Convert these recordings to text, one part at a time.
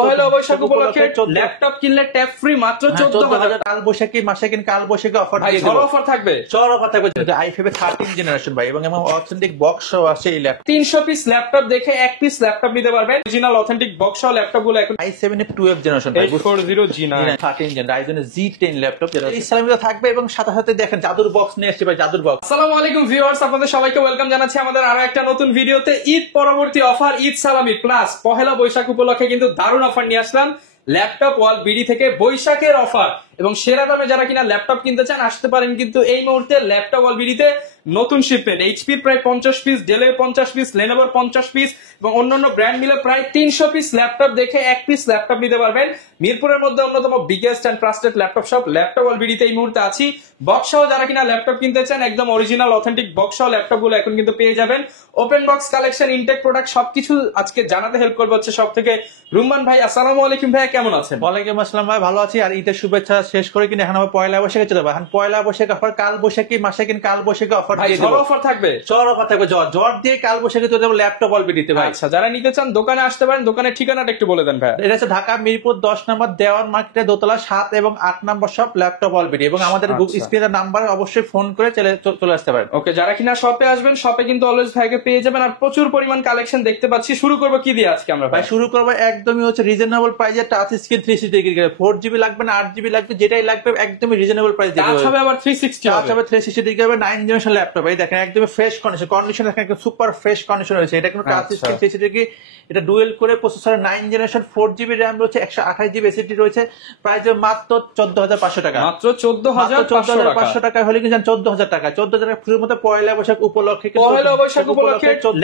পহেলা বৈশাখ উপলক্ষে ল্যাপটপ কিনলে tab free মাত্র 14,000। কাল বৈশাখী মাসে কিন কাল বৈশাখী অফার দিয়ে ঝড় অফার থাকবে, চড় অফার থাকবে। i5 এর 13 জেনারেশন ভাই এবং অথেন্টিক বক্স সহ আছে এই ল্যাপটপ। 300 পিস ল্যাপটপ দেখে এক পিস ল্যাপটপ নিতে পারবেন। অরিজিনাল অথেন্টিক বক্স সহ ল্যাপটপ গুলো এখন i7 এর 12 জেনারেশন ভাই 840G9 13 gen Ryzen Z10 laptop যেটা ইসলামিতে থাকবে এবং সাথে সাথে দেখেন জাদুর বক্স নিয়ে আসছে ভাই, জাদুর বক্স। আসসালামু আলাইকুম ভিউয়ার্স, আপনাদের সবাইকে ওয়েলকাম জানাচ্ছি আমাদের আরো একটা নতুন ভিডিওতে। ঈদ পরবর্তী অফার ঈদ সালামি প্লাস পহেলা বৈশাখ উপলক্ষে কিন্তু দারুণ অফার নিয়ে আসলাম ল্যাপটপ ওয়াল বিডি থেকে। বৈশাখের অফার এবং সেরা দামে যারা কিনা ল্যাপটপ কিনতে চান আসতে পারেন কিন্তু এই মুহূর্তে ল্যাপটপ ওয়াল বিডিতে। নতুন শিপমেন্ট এইচপি প্রায় 50 পিস, ডেলের 50 পিস, লেনোভোর 50 পিস এবং অন্যান্য ব্র্যান্ড মিলে প্রায় 300 পিস ল্যাপটপ দেখে এক পিস ল্যাপটপ নিতে পারবেন। মিরপুরের মধ্যে অন্যতম biggest and trusted laptop shop laptop wall বিডিতে এই মুহূর্তে আছি। বক্স সহ যারা কিনা ল্যাপটপ কিনতে চান একদম অরিজিনাল অথেন্টিক বক্স সহ ল্যাপটপ গুলো এখন কিন্তু পেয়ে যাবেন। Open box collection, intact product সবকিছু আজকে জানাতে হেল্প করবে হচ্ছে সব থেকে রুম্মান ভাই। আসসালামু আলাইকুম ভাই, কেমন আছেন? ওয়ালাইকুম আসসালাম ভাই, ভালো আছি। আর ঈদের শুভেচ্ছা শেষ করে কিনে এখন আবার পয়লা বৈশাখে চলে যাবে। এখন পয়লা বৈশাখ অফার, কাল বৈশাখী মাসে কিন কাল বৈশাখী অফার দিয়ে দেব। অফার থাকবে, চড় অফার থাকবে, জ্বর দিয়ে কাল বৈশাখে চলে যাবো ল্যাপটপ ওয়াল বিডিতে ভাই। আচ্ছা, যারা নিতে চান দোকানে আসতে পারেন। দোকানের ঠিকানাটা একটু বলে দেন ভাই। এটা হচ্ছে ঢাকা মিরপুর 10 নম্বর দেওয়ান মার্কেটে দোতলা 7 এবং 8 নম্বর শপ ল্যাপটপ ওয়াল বিডি এবং আমাদের স্ক্রিনের নাম্বার অবশ্যই ফোন করে চলে আসতে পারেন। ওকে, যারা কিনা শপে আসবেন শপে কিন্তু অলওয়েজ ভাইকে পেয়ে যাবেন। আর প্রচুর পরিমাণ কালেকশন দেখতে পাচ্ছি। শুরু করবো কি দিয়ে আজকে আমরা ভাই? শুরু করবো একদমই হচ্ছে রিজনেবল প্রাইসে টাচ স্ক্রিন 360 4GB লাগবে না 8GB লাগবে, যেটাই লাগবে একদমই রিজনেবল প্রাইস দিয়ে টাচ হবে, আবার 360 হবে 360 হবে। 9 জেনারেশন ল্যাপটপ এই দেখেন একদমই ফ্রেশ কন্ডিশন দেখেন, একদম সুপার ফ্রেশ কন্ডিশন রয়েছে। এটা কিন্তু টাচ স্ক্রিন 360, এটা ডুয়েল করে প্রসেসর 9 জেনারেশন 4GB র‍্যাম রয়েছে, 128GB এসএসডি রয়েছে। প্রাইস মাত্র 14,500 টাকা, মাত্র 14,500 টাকা হলে কিন্তু 14,000 টাকা। 14,000 টাকা ফ্রির মধ্যে পয়লা বৈশাখ উপলক্ষে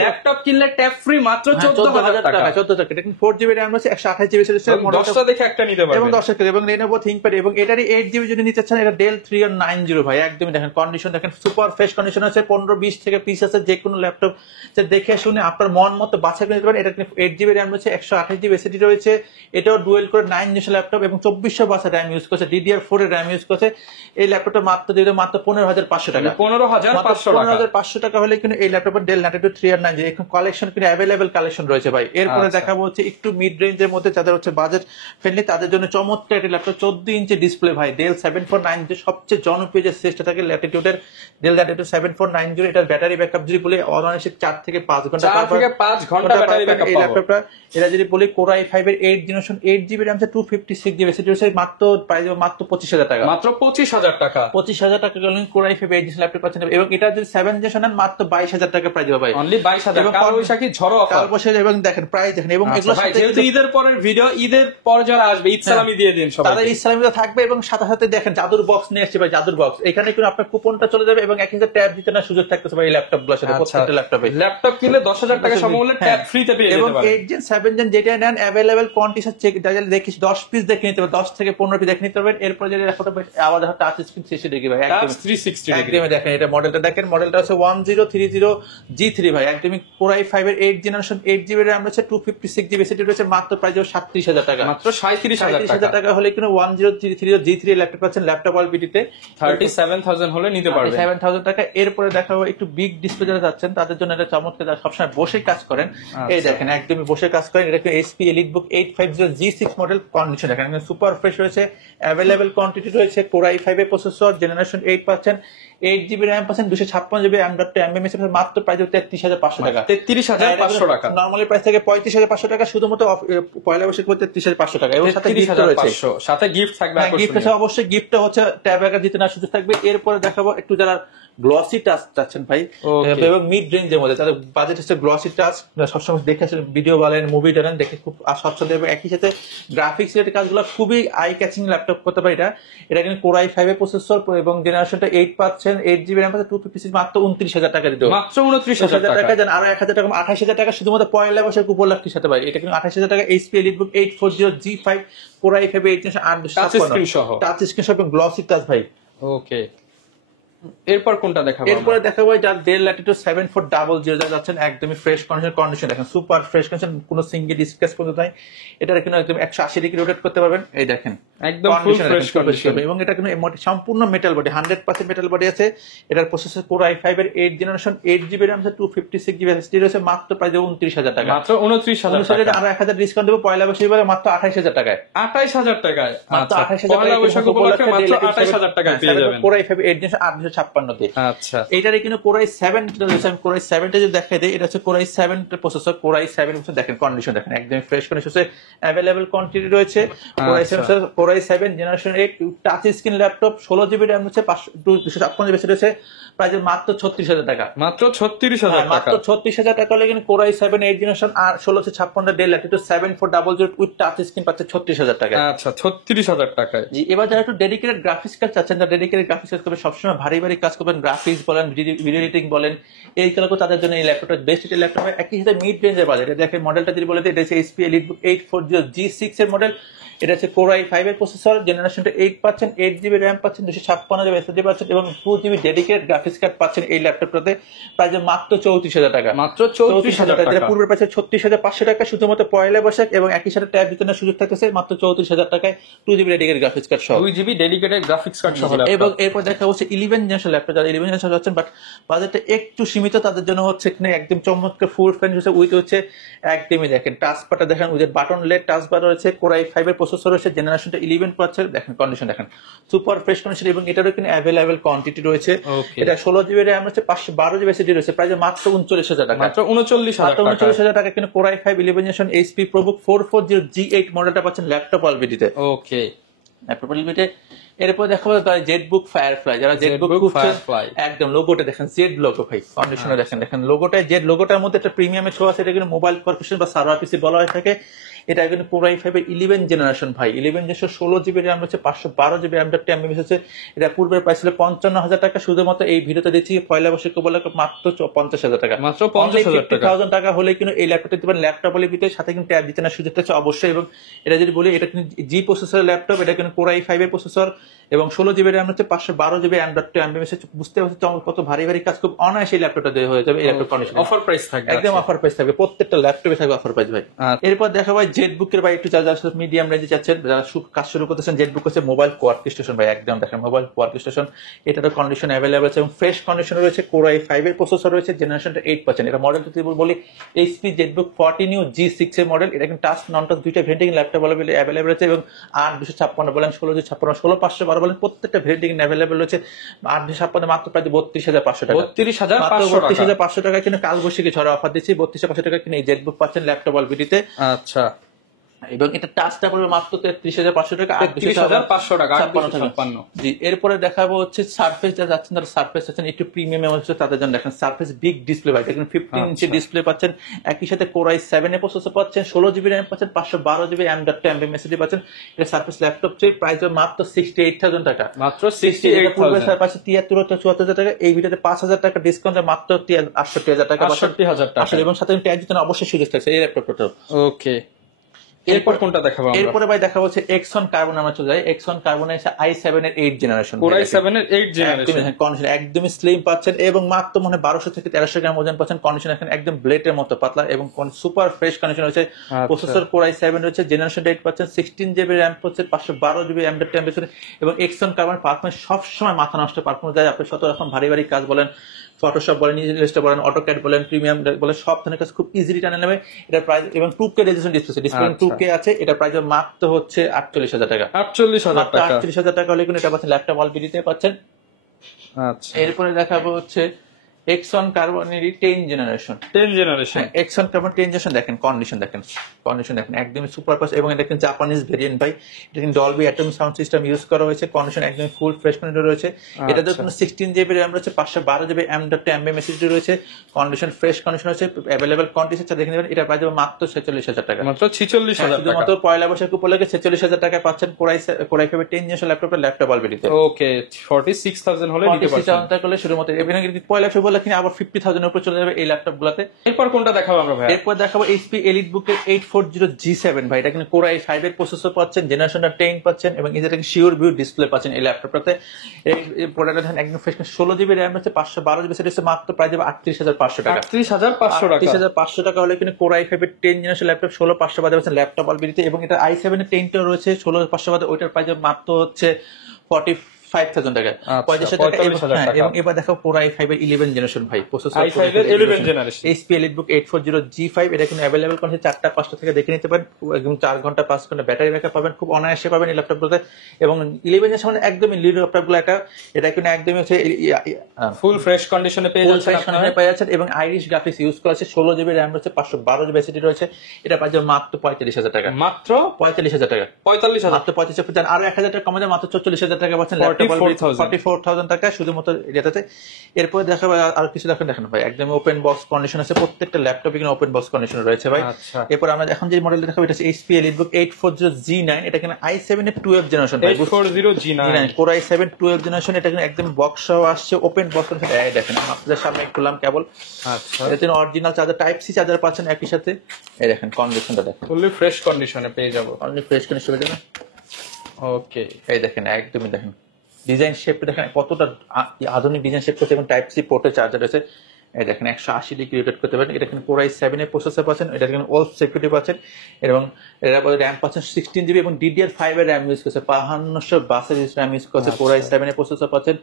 ল্যাপটপ কিনলে ট্যাব ফ্রি মাত্র 14,000 টাকা। 14,000 টাকা 4GB র‍্যাম রয়েছে, 128GB এসএসডি মডেলটা দেখে একটা নিতে পারবেন এবং 10 টাকা এবং Lenovo ThinkPad এবং এটারই 8GB যদি নিতে চান এটা Dell 3090 ভাই। একদমই দেখেন কন্ডিশন দেখেন সুপার ফ্রেশ কন্ডিশন আছে। 15-20 থেকে পিস আছে, যে কোনো ল্যাপটপ দেখে শুনে আপনার মন মতো বাছাই করে নিতে পারেন। এটা 8GB র‍্যাম রয়েছে, 128GB এসএসডি রয়েছে। এটাও ডুয়েল করে 9 জেনারেশন ল্যাপটপ এবং 2400 বাসা র‍্যাম ইউজ করছে, DDR4 এর র‍্যাম ইউজ করছে। এই ল্যাপটপটা মাত্র 15,500 টাকা। 15,500 টাকা হলে কিন্তু এই ল্যাপটপের Dell Latitude 3090 এখন কালেকশন কিন্তু अवेलेबल কালেকশন রয়েছে ভাই। এরপরে দেখাবো হচ্ছে একটু মিড রেঞ্জের মধ্যে যাদের হচ্ছে বাজেট ফ্রেন্ডলি তাদের জন্য চমৎকার একটি ল্যাপটপ 14 ইঞ্চি ডিসপ্লে ভাই। Dell 7490 সবচেয়ে জনপ্রিয় যে সিরিজটা থাকে ল্যাটিটিউডের Dell Latitude 7490, এটার ব্যাটারি ব্যাকআপ যদি বলি অনায়াসে 4 থেকে 5 ঘন্টা ব্যাটারি ব্যাকআপ এই ল্যাপটপটা। এটা যদি বলি Core i5 এর 8 generation 8GB RAM 256GB SSD রয়েছে। মাত্র প্রাইস মাত্র 25,000 টাকা, মাত্র 25,000 টাকা। 25,000 টাকা গেলে Core i5 8 জেনারেশন ল্যাপটপ পাচ্ছেন এবং এটা যদি 7 জেনারেশন নেন মাত্র 22,000 টাকা প্রাইস হবে ভাই। অনলি 22,000 কাল বৈশাখী ঝড় অফার। কাল বৈশাখী এবং দেখেন প্রাইস দেখেন এবং এগুলো ভাই যেহেতু ঈদের পরের ভিডিও, ঈদের পর যারা আসবে ঈদ সালামি দিয়ে দিন সবাই। তাদের ঈদ সালামিটা থাকবে এবং সাথে সাথে দেখেন জাদুর বক্স নিয়ে আসছে ভাই, জাদুর বক্স। এখানে কিন্তু আপনার কুপনটা চলে যাবে এবং 1000 ট্যাব দিতে না সুযোগ থাকতেছে ভাই ল্যাপটপ গুলোর সাথে। প্রত্যেকটা ল্যাপটপে ল্যাপটপ কিনলে 10,000 টাকা সমমূল্যে ট্যাব ফ্রিতে পেয়ে যেতে পারেন। এবং 8 জেন 7 জেন যেটা নেন अवेलेबल কোয়ান্টিটি চেক দেখিস 10 পিস দেখে নিতে পারবেন, 10 থেকে 15 পিস দেখে নিতে পারবেন। এরপর যেটা দেখাতে আবার দেখো টাচ স্ক্রিন 360 ডিগ্রি ভাই, একদম 360 ডিগ্রি। একদমই দেখেন এটা মডেলটা দেখেন, মডেলটা হচ্ছে 1030G3 ভাই। একদমই Core i5 এর 8 জেনারেশন 8GB RAM রয়েছে, 256GB এসএসডি রয়েছে। মাত্র প্রাইস 37,000 টাকা, মাত্র 37,000 টাকা হলে কিন্তু 1030G3 ল্যাপটপ পাচ্ছেন ল্যাপটপ ওয়াল বিডিতে। 37,000 হলে নিতে পারবেন 37,000 টাকা। এরপরে দেখাবো একটু বিগ ডিসপ্লে যারা যাচ্ছেন তাদের জন্য এটা চমৎকার, যারা সবসময় বসে কাজ করেন। এই দেখেন একদমই বসে কাজ করেন। এটা HP EliteBook 850G6 model. Condition দেখেন সুপার ফ্রেশ রয়েছে, अवेलेबल কোয়ান্টিটি রয়েছে। Core i5 এর প্রসেসর জেনারেশন 8 পাচ্ছেন, 8GB RAM পাচ্ছেন, 256GB M.2 মাত্র প্রাইস 33,500 টাকা। 33,500 টাকা। নরমালি প্রাইস থেকে 35,500 টাকা, শুধুমাত্র পয়লা বৈশাখ 33,500 টাকা এবং সাথে গিফট রয়েছে। সাথে গিফট থাকবে, গিফট আছে অবশ্যই। গিফটটা হচ্ছে ট্যাব ব্যাকআপ দিতে না সুযোগ থাকবে। এরপরে দেখাবো একটু যারা গ্লসি টাচ চাচ্ছেন ভাই এবং মিড রেঞ্জের মধ্যে তাদের বাজেট হচ্ছে গ্লসি টাচ। সবসময় দেখে ভিডিও বলেন মুভি বলেন দেখে খুব স্বচ্ছন্দ এবং একই সাথে গ্রাফিক্স রিলেটেড কাজগুলো খুবই আই ক্যাচিং ল্যাপটপ করতে পারে। এটা কিন্তু Core i5 এর প্রসেসর এবং জেনারেশনটা 8 পাচ্ছেন, 8GB RAM পাচ্ছেন, 256 মাত্র 29,000 টাকা দিতে, মাত্র 29,000 টাকা। জান আরো 1,000 টাকা 28,000 টাকা শুধুমাত্র পয়লা বৈশাখ উপলক্ষের সাথে ভাই। এটা কিন্তু 28,000 টাকা। HP EliteBook 840G5 Core i5 8 touch screen সহ, টাচ স্ক্রিন সহ এবং গ্লসি টাচ ভাই। ওকে, এরপর কোনটা দেখাবো? এরপরে দেখাবো যার Dell Latitude 7400 যাচ্ছেন, একদমই ফ্রেশ কন্ডিশন দেখেন, সুপার ফ্রেশ কন্ডিশন, কোনো সিঙ্গেল স্ক্র্যাচ পর্যন্ত নাই। এটা কিন্তু একদম 180 ডিগ্রি রোটেট করতে পারবেন। এই দেখেন একদম ফুল ফ্রেশ কন্ডিশন এবং এটা কিন্তু সম্পূর্ণ মেটাল বডি 100% মেটাল বডি আছে। এটার প্রসেসর কোর i5 এর 8 জেনারেশন 8GB RAM আছে 256GB SSD রয়েছে মাত্র প্রাইস 29,000 টাকা। মাত্র 29,000 টাকা। আর 1000 ডিসকাউন্ট দেব পয়লা বৈশাখে মাত্র 28,000 টাকায়। 28,000 টাকায় মাত্র আচ্ছা 28,000 পয়লা বৈশাখ উপলক্ষে মাত্র 28,000 টাকায় পেয়ে যাবেন কোর i5 8 জেনারেশন 856 তে। আচ্ছা এইটারে কিন্তু কোর i7 যেটা রয়েছে আমি কোর i7 টা যদি দেখাই দেই, এটা হচ্ছে কোর i7 এর প্রসেসর। কোর i7 দেখেন কন্ডিশন দেখেন একদম ফ্রেশ কন্ডিশন আছে, अवेलेबल কোয়ান্টিটি রয়েছে। Core i7 generation 8 touch screen laptop 16GB RAM হচ্ছে 256GB রয়েছে, প্রাইস মাত্র 36,000 টাকা। মাত্র 36,000 টাকা। মাত্র 36,000 টাকা হলে কিন্তু কোর i7 8 জেনারেশন আর 1656 Dell Latitude 7400 with touch screen পাচ্ছে 36,000 টাকা। আচ্ছা 36,000 টাকায়। জি, এবার যারা একটু ডেডিকেটেড গ্রাফিক্স কাজ চাচ্ছেন, যারা ডেডিকেটেড গ্রাফিক্স কাজ করবে, সবসময় ভারী ভারী কাজ করবেন, গ্রাফিক্স বলেন, ভিডিও এডিটিং বলেন, এই কাজ তাদের জন্য এই ল্যাপটপটা বেস্ট। একটা ল্যাপটপ একই সাথে মিড রেঞ্জের বাজার। এটা দেখেন মডেলটা যদি বলে দিই, এটা হচ্ছে HP EliteBook 840G6 এর মডেল। এটা হচ্ছে কোর i5 এর প্রসেসর, জেনারেশনটা 8 পাচ্ছেন, 8GB RAM পাচ্ছেন, 256GB SSD পাচ্ছেন এবং 2GB ডেডিকেটেড গ্রাফিক্স কার্ড পাচ্ছেন এই ল্যাপটপটাতে। প্রাইস মাত্র 34,000 টাকা। মাত্র 34,000 টাকা। যেটা পূর্বের প্রাইস 36,500 টাকা শুধুমাত্র পয়লা বৈশাখ, এবং একই সাথে ট্যাব বিতরণের সুযোগ থাকতেছে মাত্র 34,000 টাকায় 2GB ডেডিকেটেড গ্রাফিক্স কার্ড সহ। 2GB ডেডিকেটেড গ্রাফিক্স কার্ড সহ। এবং এরপর দেখা হচ্ছে 11 জেনারেশন ল্যাপটপ, যারা 11 জেনারেশন যাচ্ছেন বাট বাজেটটা একটু সীমিত, তাদের জন্য হচ্ছে এখানে একদম চমৎকার ফুল ফ্রেশ হচ্ছে উইথ হচ্ছে একদমই দেখেন টাচ পাটা দেখেন with button lit touch bar রয়েছে। কোর i5 এর প্রসেসর রয়েছে, জেনারেশনটা 11 পাচ্ছে, দেখেন কন্ডিশন দেখেন সুপার ফ্রেশ কন্ডিশন এবং এটারও কিন্তু अवेलेबल কোয়ান্টিটি রয়েছে। এটা 16GB RAM রয়েছে, 512GB SSD রয়েছে, প্রাইস মাত্র 39,000 টাকা। মাত্র 39,000 টাকা। 39,000 টাকা কিন্তু core i5 11 generation HP ProBook 440G8 মডেলটা পাচ্ছেন ল্যাপটপ অলবিডিতে। ওকে ল্যাপটপ অলবিডিতে। এরপর দেখাবো জেটবুক ফায়ারফ্লাই, যারা জেটবুক ফায়ারফ্লাই একদম লোগোটা দেখেন জেড লোগো ভাই, কন্ডিশনে দেখেন লোগোটা জেড লোগোটার মধ্যে একটা প্রিমিয়ামের ছো আছে। এটা কিন্তু মোবাইল কর্পোরেশন বা সার্ভার পিসি বলা হয়ে থাকে। এটা কিন্তু কোর i5 এর 11 জেনারেশন ভাই, 11 জেনারেশন 16GB RAM হচ্ছে, 512GB RAM হচ্ছে। এটা পূর্বের প্রাইস ছিল 55,000 টাকা, শুধুমাত্র এই ভিডিওতে দিচ্ছি পয়লা বৈশাখ উপলক্ষে মাত্র 50,000 টাকা। মাত্র 50,000 টাকা। 50,000 টাকা হলে কিন্তু এই ল্যাপটপটা দিতে পারেন। ল্যাপটপ বলে ভিতরে সাথে কিন্তু ট্যাব দিতে না সুযোগটা আছে অবশ্যই। এবং এটা যদি বলি, এটা কিন্তু জি প্রসেসরের ল্যাপটপ, এটা কিন্তু কোর i5 এর প্রসেসর এবং 16GB RAM হচ্ছে, 512GB RAM বুঝতে পারছি কত ভারী ভারী কাজ খুব অনায়াসে এই ল্যাপটপটা দিয়ে হয়ে যাবে। এই ল্যাপটপ কন্ডিশন অফার প্রাইস থাকবে, একদম অফার প্রাইস থাকবে, প্রত্যেকটা ল্যাপটপে থাকবে অফার প্রাইস ভাই। এরপর দেখা ভাই জেটবুকের ভাই একটু যারা মিডিয়াম রেঞ্জে চাচ্ছেন, যারা কাজ শুরু করতেছেন, জেটবুক হচ্ছে মোবাইল কোয়ার্ক স্টেশন ভাই, একদম দেখেন মোবাইল কোয়ার্ক স্টেশন। এটারও কন্ডিশন অ্যাভেলেবল আছে এবং ফ্রেশ কন্ডিশন রয়েছে। কোর i5 এর প্রসেসর রয়েছে, জেনারেশনটা 8 পাচ্ছেন। এটা মডেলটা যদি বলি HP জেটবুক 40 নিউ G6 এর মডেল। এটা কিন্তু টাচ নন টাচ দুইটা ভেরিয়েন্ট ল্যাপটপ অ্যাভেলেবল আছে এবং 8 256 বলেন, 16 16512 বলেন, প্রত্যেকটা ভেরিয়েন্ট অ্যাভেলেবল রয়েছে। 8 256 মাত্র প্রায় 32,500 টাকা। 32,500 টাকা কিন্তু কাল বৈশাখী ছড়া অফার দিচ্ছি। 32,500 টাকা কিনে এই জেটবুক পাচ্ছেন ল্যাপটপ অলবিডিতে। আচ্ছা, এবং এটা টাচটা পড়বে মাত্র 33,500 টাকা। 33,500 টাকা। জি, এরপরে দেখাবো হচ্ছে সারফেস, যারা যাচ্ছেন তারা সারফেস আছেন একটু প্রিমিয়াম হচ্ছে, তাদের জন্য দেখেন সারফেস বিগ ডিসপ্লে ভাই, দেখেন 15 ইঞ্চি ডিসপ্লে পাচ্ছেন। একই সাথে কোর i7 এর প্রসেসর পাচ্ছেন, 16GB RAM পাচ্ছেন, 512GB M.2 SSD পাচ্ছেন। এটা সারফেস ল্যাপটপ প্রাইস মাত্র 68,000 টাকা। মাত্র 68,000। পাচ্ছে 73,000 টাকা। এই ভিডিওতে 5,000 টাকা ডিসকাউন্ট, মাত্র 68,000 টাকা। 68,000 টাকা এবং সাথে ট্যাগ দিতে অবশ্যই সুযোগ থাকছে এই ল্যাপটপটা। ওকে, এরপর কোনটা দেখাবো আমরা? এরপরে ভাই দেখা হচ্ছে এক্সন কার্বন, আমরা চলে যাই। এক্সন কার্বন এসে i7 এর 8 জেনারেশন, কোর i7 এর 8 জেনারেশন কন্ডিশন একদমই স্লিম পাচ্ছেন এবং মাত্র মনে 1200 থেকে 1300 গ্রাম ওজন পাচ্ছেন। কন্ডিশন এখন একদম ব্লেডের মতো পাতলা এবং সুপার ফ্রেশ কন্ডিশন রয়েছে। প্রসেসর কোর i7 রয়েছে, জেনারেশন 8 পাচ্ছেন, 16GB RAM পাচ্ছেন, 512GB M.2 এবং এক্সন কার্বন পারফরম্যান্স সব সময় মাথা নষ্ট পারফরম্যান্স দেয়। আপনি শত রকম ভারী ভারী কাজ বলেন, ফটোশপ বলেন, ইলাস্ট্রেটর বলেন, অটোক্যাড বলেন, প্রিমিয়াম বলেন, সব ধরনের কাজ খুব ইজিলি টানে নেবে। এটা প্রাইস এবং 2K রেজোলিউশন ডিসপ্লে 2K আছে। এটা প্রাইস মাত্র হচ্ছে 48,000 টাকা। 48,000 টাকা। 48,000 টাকা হলে কিন্তু এটা পাচ্ছেন ল্যাপটপ অলবিডিতে পাচ্ছেন। আচ্ছা, এরপরে দেখাবো হচ্ছে এক্সন কার্বনের 10 জেনারেশন। এক্সন কার্বন 10 জেনারেশন দেখেন কন্ডিশন দেখেন একদমই সুপার পাস এবং এটা কিন্তু জাপানিজ ভেরিয়েন্ট ভাই। এটা কিন্তু Dolby atom sound system use করা হয়েছে। কন্ডিশন একদম ফুল ফ্রেশ কন্ডিশন রয়েছে। এটাতে কোনো 16GB RAM রয়েছে, 512GB M.2 SSD রয়েছে। কন্ডিশন ফ্রেশ কন্ডিশন আছে, अवेलेबल কোয়ান্টিটি আছে দেখে নেবেন। এটা প্রাইস মাত্র 46,000 টাকা। মাত্র 46,000 টাকা। শুধুমাত্র পয়লা বৈশাখ উপলক্ষে 46,000 টাকায় পাচ্ছেন কোর i5 10 জেনারেশন ল্যাপটপ অলবিডিতে। ওকে, 46,000 হলে নিতে পারছেন। 46,000 টাকা হলে শুধুমাত্র পয়লা বৈশাখ গুলো কিনে আবার 50,000 এর উপরে চলে যাবে এই ল্যাপটপ গুলাতে। এরপর কোনটা দেখাবো আমরা ভাই? এরপর দেখাবো এইচপি এলিট বুকের 840G7 ভাই। এটা কিন্তু কোর i5 এর প্রসেসর পাচ্ছেন, জেনারেশনটা 10 পাচ্ছেন এবং এটা শিওর ভিউ ডিসপ্লে পাচ্ছেন এই ল্যাপটপটাতে। এই প্রোডাক্টটা দেখেন একদম ফ্রেশ, 16GB র্যাম হচ্ছে, 512GB হচ্ছে, মাত্র প্রাইস যাবে 38,500 টাকা। 38,500 টাকা। 38,500 টাকা হলে কিন্তু কোর i5 এর 10 জেনারেশন ল্যাপটপ 16,500 বাদে পাচ্ছেন ল্যাপটপ অলবিডিতে, এবং এটা i7 এর 10টা রয়েছে 16,500 বাদে, ওইটার প্রাইস মাত্র হচ্ছে 45,000 টাকা, 45,000 টাকা। এবং এবার দেখো কোর i5 এর 11 জেনারেশন ভাই, প্রসেসর i5 এর 11 জেনারেশন HP EliteBook 840G5। এটা কিন্তু अवेलेबल করছে 4টা 5টা থেকে দেখে নিতে পারেন, একদম 4 ঘন্টা 5 ঘন্টা ব্যাটারি ব্যাকআপ পাবেন, খুব অনায়াসে পাবেন এই ল্যাপটপগুলোতে। এবং 11 জেনারেশন মানে একদমই লিড ল্যাপটপগুলো, এটা কিন্তু একদমই হচ্ছে ফুল ফ্রেশ কন্ডিশনে পেয়ে যাচ্ছেন আপনারা। পেয়ে যাচ্ছেন এবং আইরিশ গ্রাফিক্স ইউজ করা আছে, 16GB র্যাম রয়েছে, 512GB এসএসডি রয়েছে। এটা পাওয়া যাবে মাত্র 45,000 টাকা। মাত্র 45,000 টাকা, 45,000 মাত্র 45,000। আরো 1,000 টাকা কমে যায়, মাত্র 44,000 টাকা পাচ্ছেন, 44,000 টাকা শুধুমাত্র এটাতে। এরপরে দেখাবো আর কিছু দেখেন ভাই, একদম ওপেন বক্স কন্ডিশন আছে, প্রত্যেকটা ল্যাপটপে কিন্তু ওপেন বক্স কন্ডিশন রয়েছে ভাই। এরপর আমরা এখন যে মডেলটা দেখাবো এটা হচ্ছে HP EliteBook 840G9। এটা কিন্তু i7 এর 12 generation, 840G9 core i7 12 generation. এটা কিন্তু একদম বক্স সহ আসছে, ওপেন বক্স কন্ডিশন। এই দেখেন আপনাদের সামনে খুললাম কেবল। আচ্ছা, এটাতে original charger, type C charger পাচ্ছেন একই সাথে। এই দেখেন কন্ডিশনটা দেখেন, ফুললি ফ্রেশ কন্ডিশনে পেয়ে যাবো। অনলি ফ্রেশ কন্ডিশন হয়ে যাবে। ওকে, এই দেখেন একদমই দেখেন ডিজাইন শেপটা দেখেন কতটা আধুনিক ডিজাইন শেপ করছে, এবং টাইপ সি পোর্টে চার্জার আছে। এই দেখেন 180 ডিগ্রি রোটেট করতে পারেন। এটা কিন্তু কোর i7 এর প্রসেসর পাচ্ছেন, এটা কিন্তু ওল সিকিউরিটি পাচ্ছেন, এবং এর র্যাম পাচ্ছেন 16GB এবং DDR5 এর র্যাম ইউজ করছে, 5200 র্যাম ইউজ করছে, কোর i7 এর প্রসেসর পাচ্ছেন,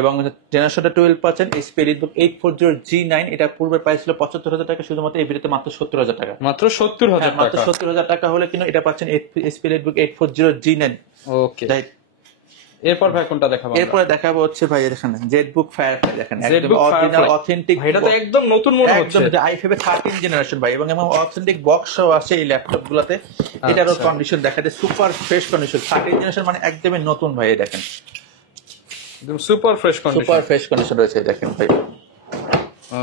এবং জেনারেশনটা 12 পাচ্ছেন। HP EliteBook 840G9। এটা পূর্বে প্রাইস ছিল 75,000 টাকা, শুধুমাত্র এই ভিডিওতে মাত্র 70,000 টাকা। মাত্র 70,000 মাত্র টাকা। 70,000 টাকা হলে কিন্তু এটা পাচ্ছেন HP EliteBook 840G9। ওকে, এরপর ভাই কোনটা দেখাবো? এরপরে দেখাবো হচ্ছে ভাই দেখেন জেটবুক ফায়ারফ্লাই। দেখেন একদম অরিজিনাল অথেন্টিক, এটা তো একদম নতুন মনে হচ্ছে, একদম i5 এর 13 জেনারেশন ভাই, এবং অথেন্টিক বক্স সহ আছে এই ল্যাপটপ গুলাতে। এটারও কন্ডিশন দেখা যায় সুপার ফ্রেশ কন্ডিশন, 13 জেনারেশন মানে একদমই নতুন ভাই। দেখেন একদম super fresh condition, super fresh condition রয়েছে দেখেন ভাই।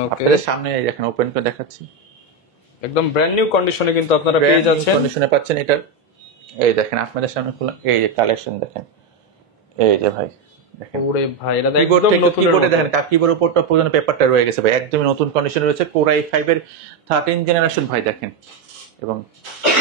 ওকে, আপনাদের সামনে এই দেখেন ওপেন করে দেখাচ্ছি, একদম ব্র্যান্ড নিউ কন্ডিশনে কিন্তু আপনারা পেয়ে যাচ্ছেন। কন্ডিশনে পাচ্ছেন এটা। এই দেখেন আপনাদের সামনে খোলা, এই যে কালেকশন দেখেন, এই যে ভাই দেখেন। ওরে ভাই, এটা কিবোর্ড একদম নতুন। কিবোর্ডে দেখেন কিবোর্ডের উপরটা পর্যন্ত পেপারটা রয়ে গেছে ভাই, একদমই নতুন কন্ডিশনে রয়েছে। কোর i5 এর 13 জেনারেশন ভাই দেখেন। এবং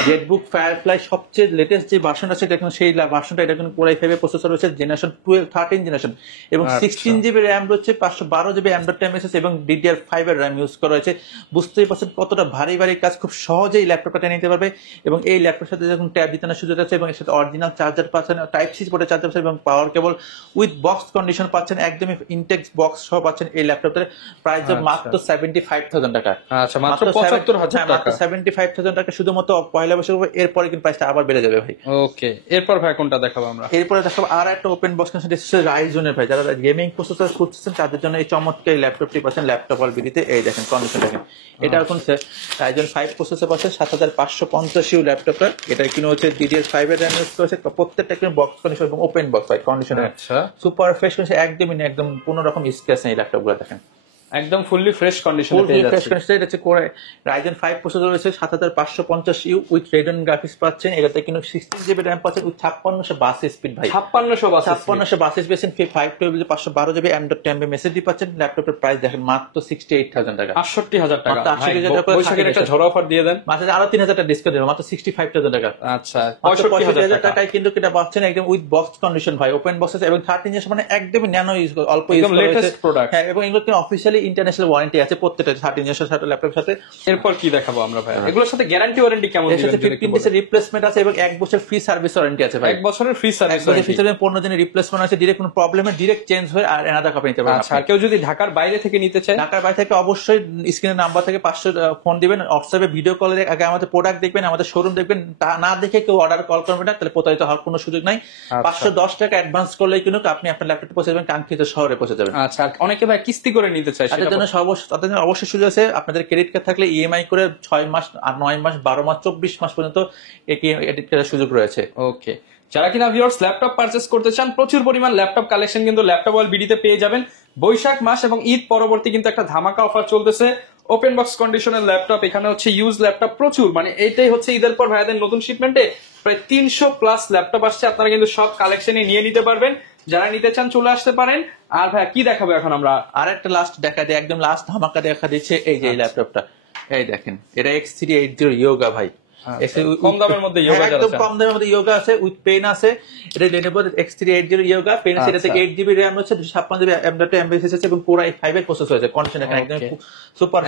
জেটবুক ফায়ারফ্লাই সবচেয়ে লেটেস্ট যে ভার্সন আছে দেখুন, সেই ভার্সনটা এটা কিন্তু কোর i5 এর প্রসেসর রয়েছে, জেনারেশন 13 জেনারেশন, এবং 16GB র্যাম রয়েছে, 512GB M.2 এবং DDR5 এর র্যাম ইউজ করা হয়েছে। বুঝতেই পারছেন কতটা ভারী ভারী কাজ খুব সহজেই ল্যাপটপটা টেনে নিতে পারবে। এবং এই ল্যাপটপের সাথে যখন ট্যাব দিতে সুযোগ আছে, এবং এর সাথে অরিজিনাল চার্জার পাচ্ছেন, টাইপ সি পোর্টে চার্জার পাচ্ছেন, এবং পাওয়ার কেবল উইথ বক্স কন্ডিশন পাচ্ছেন, একদমই ইনটেক্স বক্স সহ পাচ্ছেন এই ল্যাপটপের। প্রাইস মাত্র 75,000 টাকা। আচ্ছা, মাত্র 75,000 টাকা, 75,000 টাকা শুধুমাত্র পয়লা বছর। এরপরে কিন্তু প্রাইসটা আবার বেড়ে যাবে ভাই। ওকে, এরপর ভাই কোনটা দেখাবো আমরা? এরপরে দেখাবো আর একটা ওপেন বক্স কন্ডিশন হচ্ছে রাইজনের ভাই, যারা গেমিং প্রসেসর খুঁজছেন তাদের জন্য এই চমৎকার ল্যাপটপটি পাচ্ছেন ল্যাপটপ অলবিডিতে। এই দেখেন কন্ডিশন দেখেন, এটা এখন রাইজন 5 প্রসেসর পাচ্ছেন, 7550 ল্যাপটপটা। এটা কিন্তু হচ্ছে DDR5 এর র্যাম ইউজ করেছে, প্রত্যেকটা কিন্তু বক্স কন্ডিশন এবং ওপেন বক্স ভাই কন্ডিশন। আচ্ছা, সুপার ফ্রেশ কন্ডিশন, একদমই একদম কোনো রকম স্ক্র্যাচ নেই ল্যাপটপগুলো দেখেন, একদম ফুললি ফ্রেশ কন্ডিশনে পেয়ে যাচ্ছেন। এটা হচ্ছে কোর রাইজেন 5 প্রসেসর রয়েছে, 7550U উইথ রেডন গ্রাফিক্স পাচ্ছেন। এটাতে কিন্তু 16GB র্যাম পাচ্ছেন উইথ 5600 বাস স্পিড ভাই, 5600 বাস স্পিড, 512 512GB M.2 এসএসডি পাচ্ছেন। ল্যাপটপের প্রাইস দেখেন মাত্র 68,000 টাকা, 68,000 টাকা। মাত্র 80,000 টাকা। বৈশাখের একটা ঝড় অফার দিয়ে দেন, মাত্র আরো 3,000 টাকা ডিসকাউন্ট দেবেন, মাত্র 65,000 টাকা। আচ্ছা, 65,000 টাকায় কিন্তু এটা পাচ্ছেন একদম উইথ বক্স কন্ডিশন ভাই, ওপেন বক্স এবং 13 ইঞ্চ মানে একদমই ন্যানো ইউজ, অল্প ইউজ করা লেটেস্ট প্রোডাক্ট। হ্যাঁ, এবং এগুলো কিন্তু অফিশিয়ালি ইন্টারন্যাশনাল ওয়ারেন্টি আছে প্রত্যেকটা 13 ইঞ্চের সাথে ল্যাপটপের সাথে। এরপর কি দেখাবো আমরা ভাই? এগুলোর সাথে গ্যারান্টি ওয়ারেন্টি কেমন দিবেন? এর সাথে 15 ডেজ রিপ্লেসমেন্ট আছে এবং 1 বছর ফ্রি সার্ভিস ওয়ারেন্টি আছে ভাই। 1 বছরের ফ্রি সার্ভিস ওয়ারেন্টি, 15 দিনের রিপ্লেসমেন্ট আছে, ডিরেক্ট কোনো প্রবলেমে ডিরেক্ট চেঞ্জ হয়ে আর এনাদার কপি নিতে পারবেন। আচ্ছা, আর কেউ যদি ঢাকার বাইরে থেকে নিতে চায়? ঢাকার বাইরে থেকে অবশ্যই স্ক্রিনের নাম্বার থেকে 500 ফোন দিবেন, হোয়াটসঅ্যাপে ভিডিও কলে আগে আমাদের প্রোডাক্ট দেখবেন, আমাদের শোরুম দেখবেন, তা না দেখে কেউ অর্ডার কল করবেন না, তাহলে প্রতারিত হওয়ার কোনো সুযোগ নাই। 510 টাকা অ্যাডভান্স করলেই কিন্তু আপনি আপনার ল্যাপটপে পৌঁছে যাবেন, কাঙ্ক্ষিত শহরে পৌঁছে যাবেন। আচ্ছা, আর অনেকে ভাই কিস্তি করে নিতে চায়, তাদের জন্য অবশ্যই সুযোগ আছে। আপনাদের ক্রেডিট কার্ড থাকলে ইএমআই করে 6 মাস, 9 মাস, 12 মাস, 24 মাস পর্যন্ত ক্রেডিট কার্ডের সুযোগ রয়েছে। ওকে, যারা কিনা ভিউয়ার্স ল্যাপটপ পারচেজ করতে চান, প্রচুর পরিমাণ ল্যাপটপ কালেকশন কিন্তু ল্যাপটপ ওয়াল বিডিতে পেয়ে যাবেন। বৈশাখ মাস এবং ঈদ পরবর্তী কিন্তু একটা ধামাকা অফার চলতেছে। ওপেন বক্স কন্ডিশনের ল্যাপটপ, এখানে হচ্ছে ইউজ ল্যাপটপ প্রচুর, মানে এইটাই হচ্ছে ঈদের পর ভাইয়াদের নতুন শিপমেন্টে প্রায় 300+ ল্যাপটপ আসছে। আপনারা কিন্তু সব কালেকশনে নিয়ে নিতে পারবেন। যারা নিতে চান চলে আসতে পারেন। আর ভাইয়া কি দেখাবো এখন আমরা? আর একটা লাস্ট দেখা দিই, একদম লাস্ট ধামাকা দেখা দিচ্ছে এই যে এই ল্যাপটপটা, এই দেখেন এটা X380 ইয়োগা ভাই। কম দামের মধ্যে yoga একদম যাচ্ছে। কম দামের মধ্যে ইয়োগা আছে, উইথ পেন আছে। এটা Lenovo X380 ইয়োগা পেন আছে। এটা থেকে 8GB RAM হচ্ছে, 256GB M.2 আছে এবং Core i5 এর প্রসেসর আছে। কন্ডিশন দেখেন একদম সুপার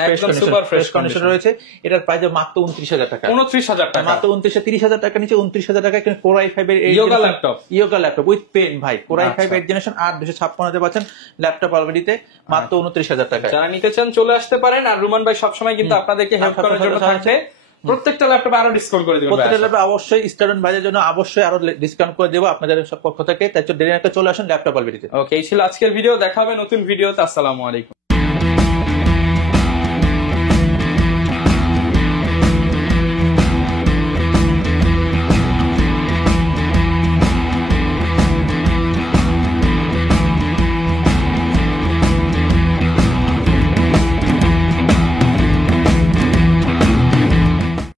ফ্রেশ কন্ডিশন রয়েছে। এটার প্রাইস মাত্র 29,000 টাকা। 29,000 টাকা, মাত্র 30,000 টাকা নিচে 29,000 টাকা কিন্তু Core i5 এর Yoga laptop। Yoga laptop with pen ভাই। Core i5 আচ্ছা। 8 জেনারেশন 256 তে পাচ্ছেন ল্যাপটপ অলরেডিতে মাত্র 29,000 টাকা। যারা নিতে চান চলে আসতে পারেন। আর রুমান ভাই সবসময় কিন্তু আপনাদেরকে হেল্প করার জন্য থাকছে। প্রত্যেকটা ল্যাপটপে আরো ডিসকাউন্ট করে দিবেন। প্রত্যেকটা ল্যাপটপ অবশ্যই স্টুডেন্ট ভাইদের জন্য অবশ্যই আরো ডিসকাউন্ট করে দেবো আপনাদের সব পক্ষ থেকে। তাই দেরি না করে চলে আসুন ল্যাপটপ অলরেডিতে। ওকে, এই ছিল আজকের ভিডিও। দেখা হবে নতুন ভিডিওতে। আসসালামু আলাইকুম।